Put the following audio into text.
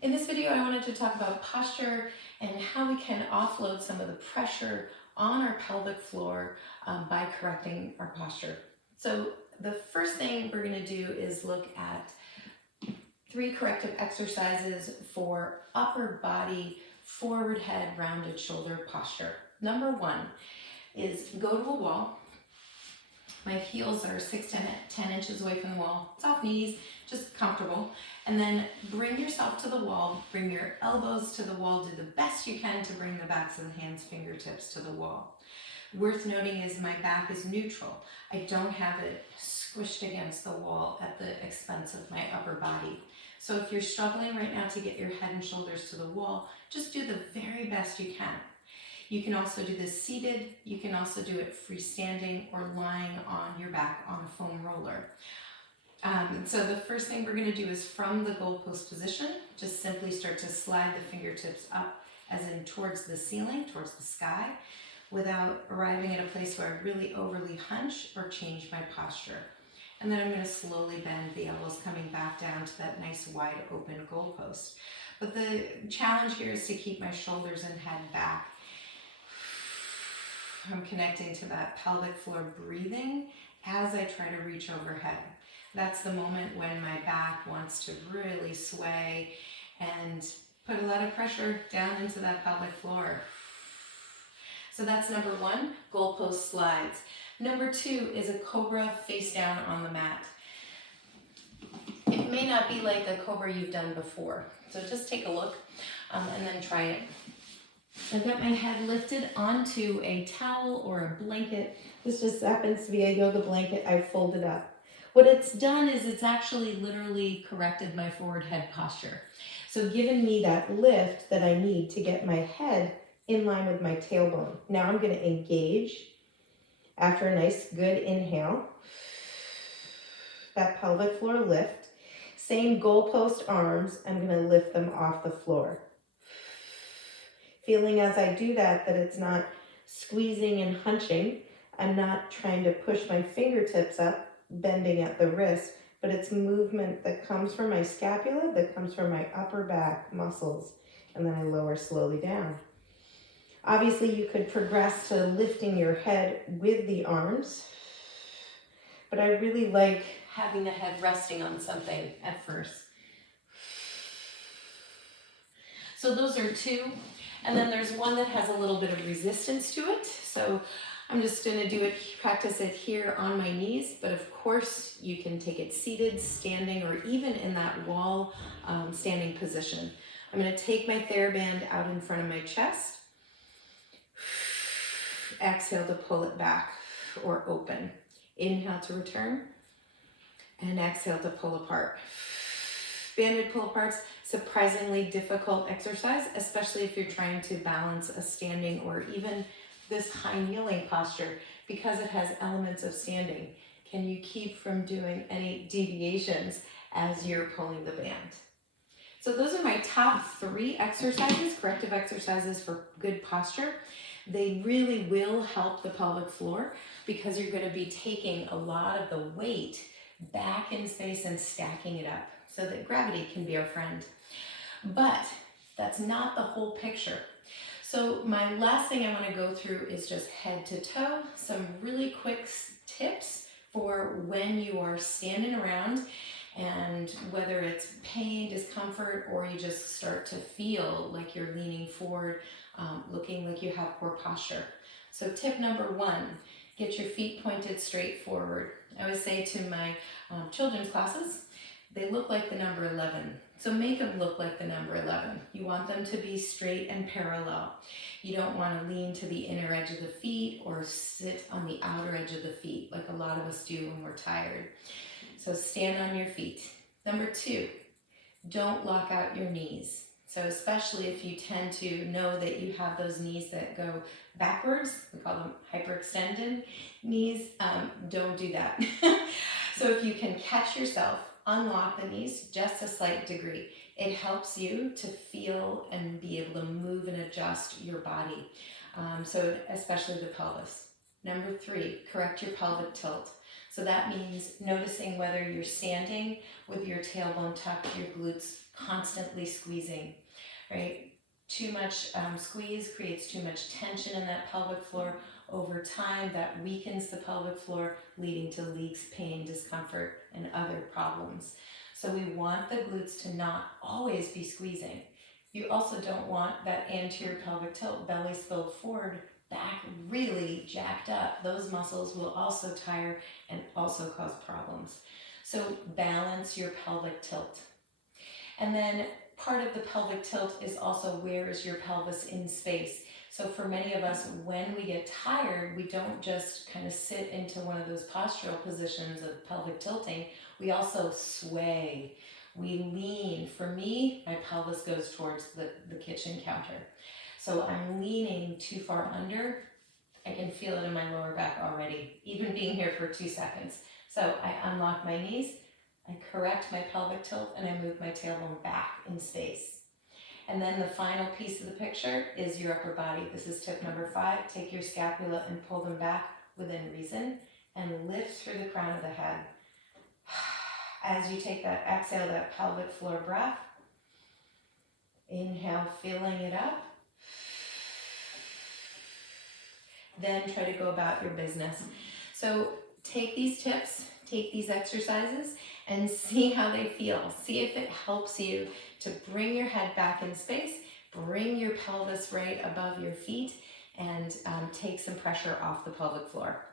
In this video, I wanted to talk about posture and how we can offload some of the pressure on our pelvic floor by correcting our posture. So the first thing we're going to do is look at 3 corrective exercises for upper body, forward head, rounded shoulder posture. Number 1 is go to a wall. My heels are 6 to 10 inches away from the wall. Soft knees, just comfortable. And then bring yourself to the wall, bring your elbows to the wall, do the best you can to bring the backs of the hands, fingertips to the wall. Worth noting is my back is neutral. I don't have it squished against the wall at the expense of my upper body. So if you're struggling right now to get your head and shoulders to the wall, just do the very best you can. You can also do this seated, you can also do it freestanding or lying on your back on a foam roller. So the first thing we're going to do is from the goalpost position, just simply start to slide the fingertips up as in towards the ceiling, towards the sky, without arriving at a place where I really overly hunch or change my posture. And then I'm going to slowly bend the elbows coming back down to that nice wide open goalpost. But the challenge here is to keep my shoulders and head back. I'm connecting to that pelvic floor breathing as I try to reach overhead. That's the moment when my back wants to really sway and put a lot of pressure down into that pelvic floor. So that's number 1, goalpost slides. Number 2 is a Cobra face down on the mat. It may not be like the Cobra you've done before, so just take a look and then try it. I've got my head lifted onto a towel or a blanket. This just happens to be a yoga blanket I've folded up. What it's done is it's actually literally corrected my forward head posture. So given me that lift that I need to get my head in line with my tailbone. Now I'm going to engage after a nice good inhale. That pelvic floor lift. Same goalpost arms, I'm going to lift them off the floor. Feeling as I do that it's not squeezing and hunching. I'm not trying to push my fingertips up, bending at the wrist, but it's movement that comes from my scapula, that comes from my upper back muscles, and then I lower slowly down. Obviously, you could progress to lifting your head with the arms, but I really like having the head resting on something at first. So those are 2. And then there's one that has a little bit of resistance to it. So I'm just going to do it, practice it here on my knees. But of course, you can take it seated, standing, or even in that wall standing position. I'm going to take my TheraBand out in front of my chest. Exhale to pull it back or open. Inhale to return. And exhale to pull apart. Banded pull aparts, surprisingly difficult exercise, especially if you're trying to balance a standing or even this high kneeling posture because it has elements of standing. Can you keep from doing any deviations as you're pulling the band? So those are my top 3 exercises, corrective exercises for good posture. They really will help the pelvic floor because you're going to be taking a lot of the weight back in space and stacking it up so that gravity can be our friend. But that's not the whole picture. So my last thing I want to go through is just head to toe, some really quick tips for when you are standing around and whether it's pain, discomfort, or you just start to feel like you're leaning forward, looking like you have poor posture. So tip number 1, get your feet pointed straight forward. I always say to my children's classes, they look like the number 11. So make them look like the number 11. You want them to be straight and parallel. You don't want to lean to the inner edge of the feet or sit on the outer edge of the feet like a lot of us do when we're tired. So stand on your feet. Number 2, don't lock out your knees. So especially if you tend to know that you have those knees that go backwards, we call them hyperextended knees, don't do that. So if you can catch yourself, unlock the knees just a slight degree. It helps you to feel and be able to move and adjust your body. So especially the pelvis. Number 3, correct your pelvic tilt. So that means noticing whether you're standing with your tailbone tucked, your glutes constantly squeezing, right? Too much squeeze creates too much tension in that pelvic floor. Over time, that weakens the pelvic floor, leading to leaks, pain, discomfort, and other problems. So we want the glutes to not always be squeezing. You also don't want that anterior pelvic tilt, belly spilled forward, back really jacked up. Those muscles will also tire and also cause problems. So balance your pelvic tilt. And then part of the pelvic tilt is also where is your pelvis in space. So for many of us, when we get tired, we don't just kind of sit into one of those postural positions of pelvic tilting. We also sway. We lean. For me, my pelvis goes towards the kitchen counter. So I'm leaning too far under. I can feel it in my lower back already, even being here for 2 seconds. So I unlock my knees, I correct my pelvic tilt, and I move my tailbone back in space. And then the final piece of the picture is your upper body. This is tip number 5. Take your scapula and pull them back within reason and lift through the crown of the head. As you take that exhale, that pelvic floor breath, inhale, filling it up. Then try to go about your business. So take these tips, take these exercises, and see how they feel. See if it helps you to bring your head back in space, bring your pelvis right above your feet, and take some pressure off the pelvic floor.